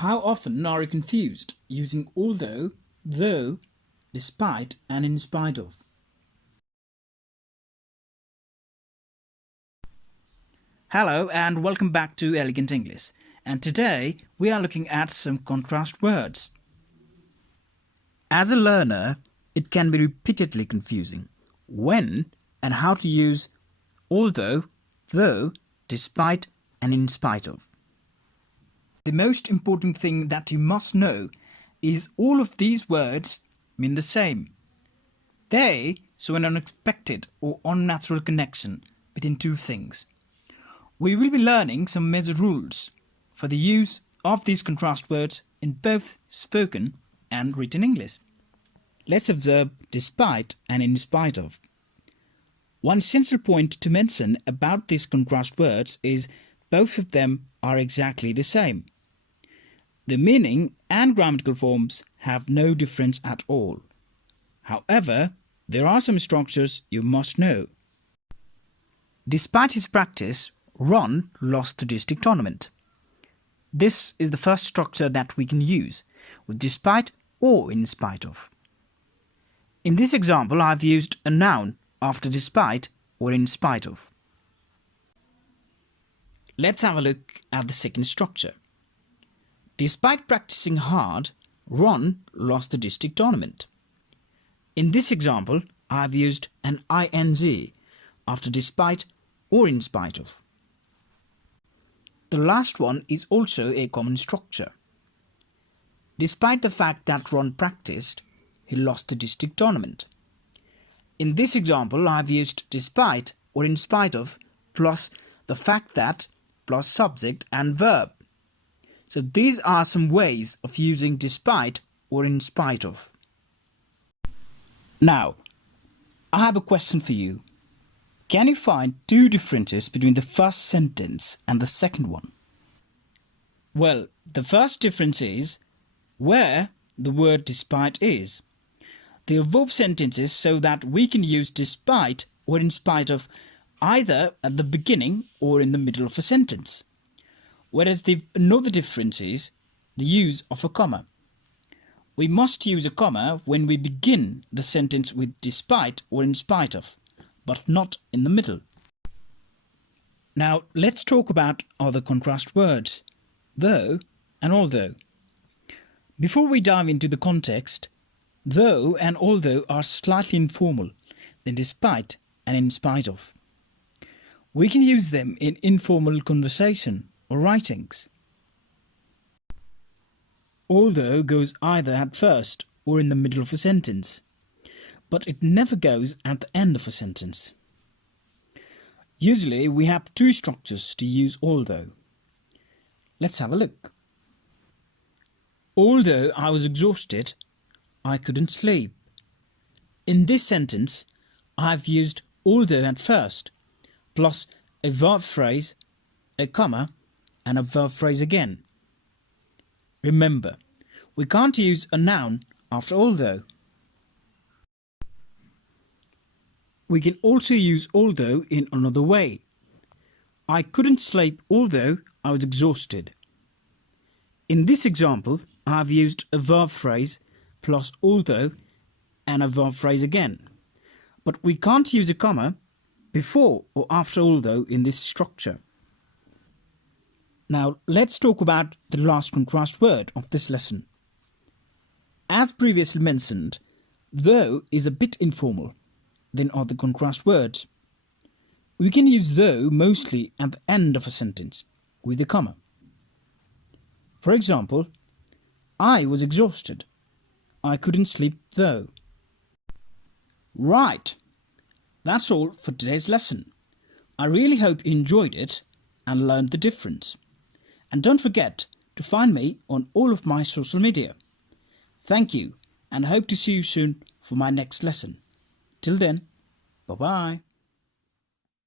How often are you confused using although, though, despite and in spite of? Hello and welcome back to Elegant English, and today we are looking at some contrast words. As a learner, it can be repeatedly confusing when and how to use although, though, despite and in spite of. The most important thing that you must know is all of these words mean the same. They show an unexpected or unnatural connection between two things. We will be learning some major rules for the use of these contrast words in both spoken and written English. Let's observe despite and in spite of. One essential point to mention about these contrast words is both of them are exactly the same. The meaning and grammatical forms have no difference at all. However, there are some structures you must know. Despite his practice, Ron lost the district tournament. This is the first structure that we can use with despite or in spite of. In this example, I've used a noun after despite or in spite of. Let's have a look at the second structure. Despite practicing hard, Ron lost the district tournament. In this example, I have used an ing after despite or in spite of. The last one is also a common structure. Despite the fact that Ron practiced, he lost the district tournament. In this example, I have used despite or in spite of plus the fact that plus subject and verb. So these are some ways of using despite or in spite of. Now, I have a question for you. Can you find two differences between the first sentence and the second one? Well, the first difference is where the word despite is. The above sentences show that we can use despite or in spite of either at the beginning or in the middle of a sentence. Whereas another difference is the use of a comma. We must use a comma when we begin the sentence with despite or in spite of, but not in the middle. Now let's talk about other contrast words, though and although. Before we dive into the context, though and although are slightly informal than despite and in spite of. We can use them in informal conversation or writings. Although goes either at first or in the middle of a sentence, but it never goes at the end of a sentence. Usually we have two structures to use although. Let's have a look. Although I was exhausted, I couldn't sleep. In this sentence, I've used although at first, plus a verb phrase, a comma, and a verb phrase again. Remember, we can't use a noun after although. We can also use although in another way. I couldn't sleep although I was exhausted. In this example, I have used a verb phrase plus although and a verb phrase again. But we can't use a comma before or after although in this structure. Now let's talk about the last contrast word of this lesson. As previously mentioned, though is a bit informal than other contrast words. We can use though mostly at the end of a sentence with a comma. For example, I was exhausted. I couldn't sleep though. Right, that's all for today's lesson. I really hope you enjoyed it and learned the difference. And don't forget to find me on all of my social media. Thank you and hope to see you soon for my next lesson. Till then, bye-bye.